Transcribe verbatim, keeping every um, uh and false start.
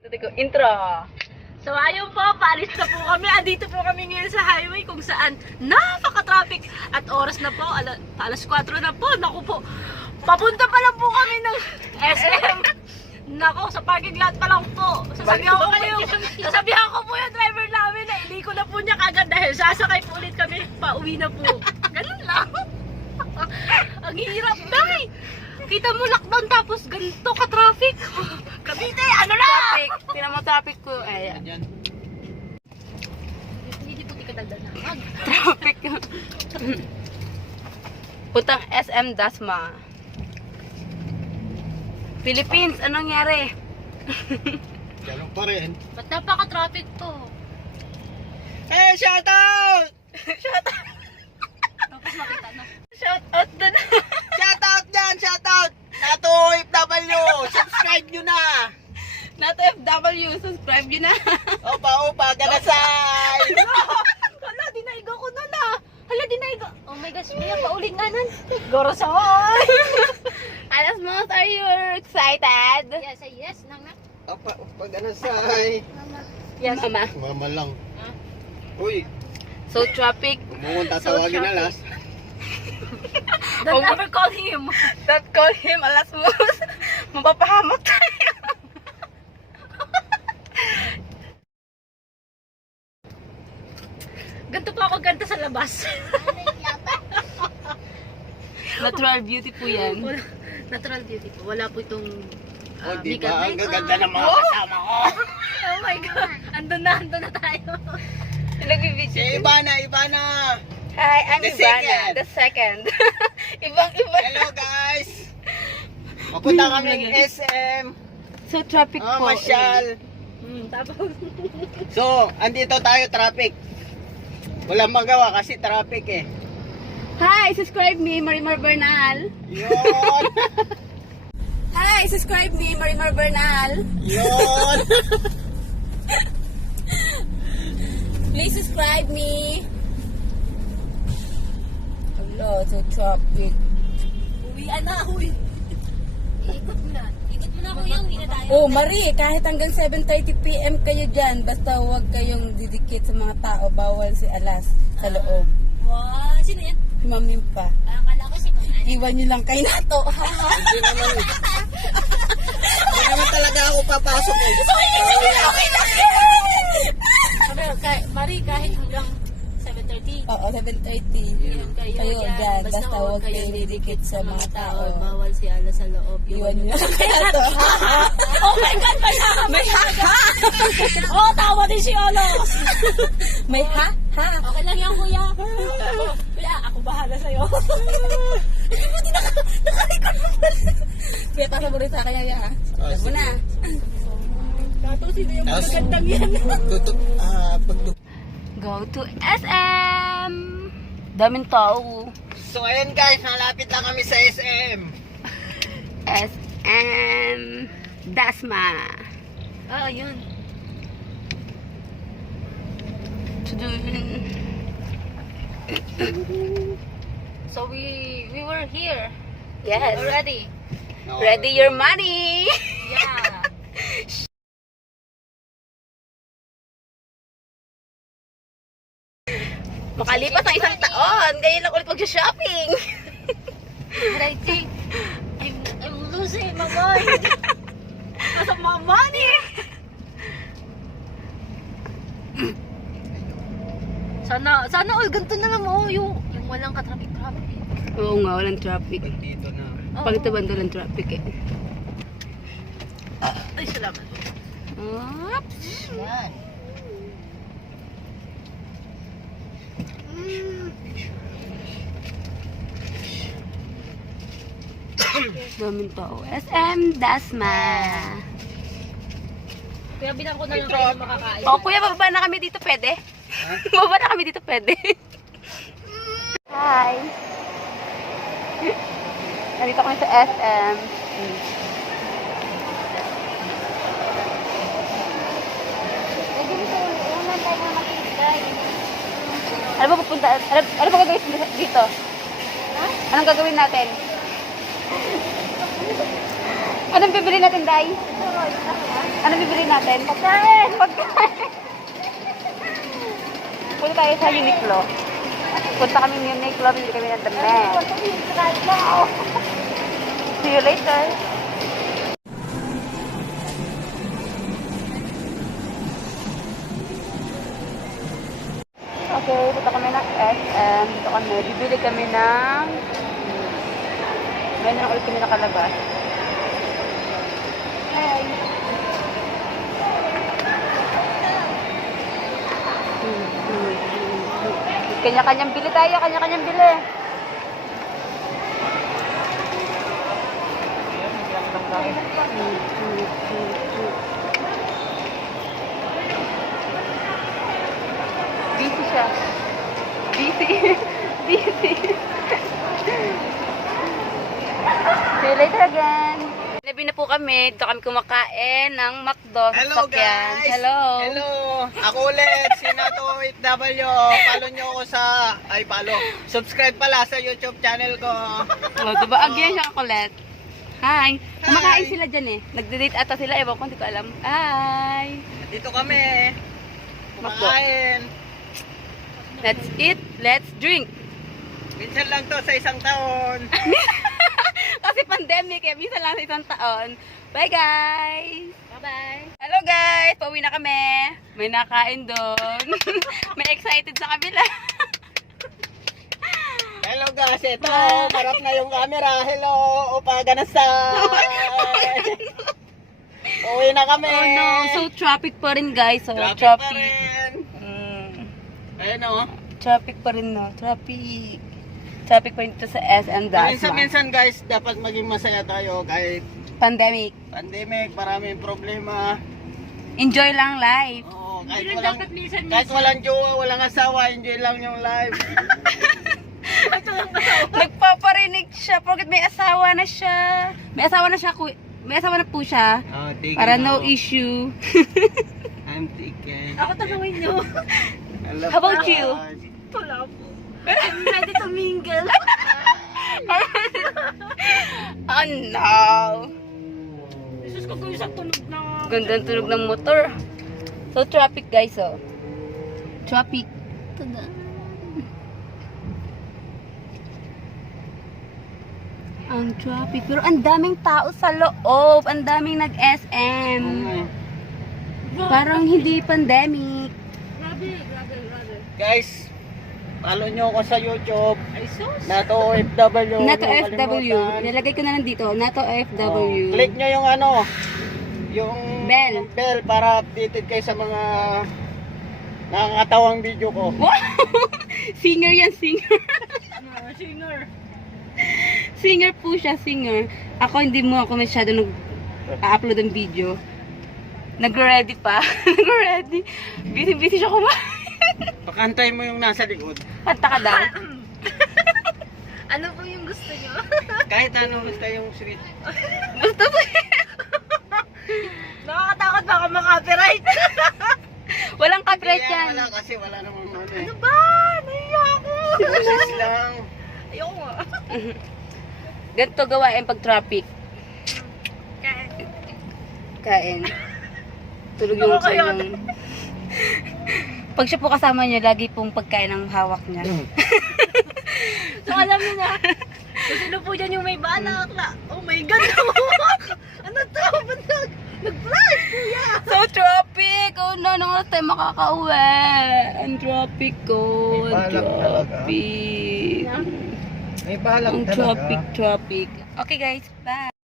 Intro. So ayun po, paalis na po kami. Andito po kami ngayon sa highway kung saan napaka-traffic at oras na po, ala, alas kwatro na po. Naku po, papunta pa lang po kami ng S M. Nako, sa parking lot pa lang po. Sasabihan ko po yung, sasabihan ko po yung driver namin na iliko na po niya kagad dahil sasakay po ulit kami. Pauwi na po. Ganun lang. Ang hirap, day. Kita mo lockdown tapos ganito ka-traffic. Kabite, ano na? Traffic. Tinan mo traffic ko. Ayan. Hindi po tika dagdanamag. Traffic. Putang S M Dasma. Philippines, anong nangyari? Ganun pa rin. Ba't napaka-traffic to? Hey, shout out! Shout out. Tapos makita na. Shout out dun. Shout out dyan, shout out! Nato F W, subscribe nyo na! Nato F W, subscribe nyo na. Opa, opa, ganasay! Hala, dinaiga ko na na. Hala, dinaiga. Oh my gosh, Mia, pauling nga nan. Gorosoy! Alas mo, are you excited? Yes, ay yes, nang na. Opa, opa, ganasay! Yes, Mama. Mama lang. Uy, So traffic. kung tatawagin na last. Don't ever call him. Don't call him alas mo. Mapapahamak tayo. Ganto po ako ganda sa labas. Natural beauty po yan. Wala, natural beauty po. Wala po itong O, uh, di makeup, ba? Ang makeup. gaganda ng mga kasama ko. Oh my God. Andun na, andun na tayo. Nag-video. Si Ivana, Ivana! Hi, I'm The Ivana. second. The second. Ibang iba. Hello guys! Papunta kami ng S M. So traffic Oh, po. masyal. Hmm, tapos. So, andito tayo, traffic. Walang magawa kasi traffic eh. Hi, subscribe me, Marimar Bernal. Yun! Hi, subscribe me, Marimar Bernal. Yun! Please subscribe me. Hello, so traffic. Uwian na, uwi. Ikot mo na. Ikot mo na, kuya. Uwi na tayo. Oh, Marie, kahit hanggang seven thirty p m kayo dyan, basta huwag kayong didikit sa mga tao, bawal si alas sa loob. Wow, sino yan? Si Ma'am Mimpa. Parang kala ko si Ma'am. Iwan nyo lang kay Nato. Hindi naman eh. Hindi naman talaga ako papasok eh. Okay lang. Sabi, kay, Marie, kahit hanggang seven thirty. Oo, seven thirty. Iwan kayo, Kayo dyan. dyan, Basta basta huwag huwag kayong kayong didikit sa mga tao. tao. Bawal si Ala sa loob. Iwan nyo lang kay Nato. Oh my God, may ha! May ha, ha. Oh, tawa din si Olos! May ha, ha. Okay lang yan, kuya. Kuya, ako bahala sa'yo. Kaya pasa mo rin sa kanya ya. Alam mo na. Tato, sino yung Tapos, magagandang yan? Pagtutok, ah, pagtutok. Go to S M. Daming tao. So ayan guys, nalapit na kami sa S M. S M Dasma. Ah, yun. So we we were here Yes. already. No, Ready your money. Yeah. Makalipas ang isang taon, ngayon lang ulit mag-shopping. But I think I'm, I'm losing my mind. Because of my money. Sana, sana all ganito na lang oh, yung, yung walang ka-traffic-traffic. Oo nga, walang traffic. Dito na. Oo. Pag ito banda ng traffic eh. Ay, salamat. Oops. Yan. Daming tao. S M Dasma. Kaya bilang ko na lang kayo makakain. O kuya, bababa na kami dito, pwede? Bababa na kami dito, pwede? Hi. Nandito kami sa S M. Ano ba pupunta? Ano, ano ba gagawin dito? Anong gagawin natin? Anong bibili natin, Day? Ano bibili natin? Pagkain! Pagkain! Punta tayo sa Uniqlo. Punta kami ng Uniqlo, bibili kami ng damit. See you later! Okay, punta kami ng S M. Dito kami, bibili kami ng... Ngayon na ulit kami nakalabas. Hi! Kanya-kanyang bili tayo, kanya-kanyang bili. Busy siya. Busy. Busy. See you later again. Labi na po kami. Dito kami kumakain ng McDo. sa Hello Sakyan. guys! Hello. Hello! Ako ulit, si Nato O F W. Follow nyo ako sa... Ay, follow. Subscribe pala sa YouTube channel ko. Oh, diba? Again siya kulit. Hi. Kumakain sila dyan eh. Nagde-date ata sila. Ewan ko, hindi ko alam. Hi. Dito kami. Kumakain. Let's eat. Let's drink. Minsan lang to sa isang taon. Kasi pandemic eh. Minsan lang sa isang taon. Bye guys. Bye-bye. Hello guys. Pauwi na kami. May nakain doon. May excited sa kabila. Hello guys, ito. Marap na yung camera. Hello. Upaga na sa... Uwi na kami. Oh no. So traffic pa rin guys. So Traffic traffic. pa rin. Mm. Ayun o. Traffic pa rin no. Traffic. Traffic pa rin dito sa S M Dasma. Minsan-minsan guys, dapat maging masaya tayo kahit Pandemic. pandemic, maraming problema. Enjoy lang life. Oo, kahit Hindi rin walang, dapat minsan-minsan. kahit walang jowa, walang asawa, enjoy lang yung life. Ito lang ba? Nagpaparinig siya porket may asawa na siya. May asawa na siya. ku- May asawa na po siya. Oh, tigil Para no mo. issue. I'm taken. Ako tanungin nyo. How about you? Wala po. I'm ready to mingle. Oh no. Jesus ko kung isang tunog na... Ganda ng tunog ng motor. So traffic guys oh. Traffic. Tada. Ang traffic. Pero ang daming tao sa loob. Ang daming nag-S M. Parang hindi pandemic. Grabe, grabe, grabe. Guys, follow nyo ako sa YouTube. Ay, sus. Nato O F W. Nato huwag F W. kalimutan. Nilagay ko na lang dito. Nato F W. Oh, click nyo yung ano, yung Bell. bell para updated kayo sa mga nakakatawang video ko. Wow! Singer yan, singer. Ah, singer. Singer po siya, singer. Ako hindi mo ako masyado nag-upload ng video. Nag-ready pa. Nag-ready. Busy-busy siya kumain. Pakantay mo yung nasa likod. Kanta ka daw. Ano po yung gusto nyo? Kahit ano, basta yung sweet. Basta po. Nakakatakot ba ako makapiright? Walang copyright Kaya yan. wala kasi wala namang ano eh. Ano ba? Naiya ako. Boses lang. Ayoko nga. Ganito gawain pag traffic. Kain. Kain. Tulog yung Nakakayot. kanyang... Pag siya po kasama niya, lagi pong pagkain ang hawak niya. So alam niyo na, kung sino po dyan yung may balak na, oh my God, ano to? Ba't nag, nag-flash kuya? So traffic! Oh no, nung oras tayo makakauwi. Ang traffic ko. May Ang balak talaga. traffic. May balak Ang traffic, traffic. Okay guys, bye!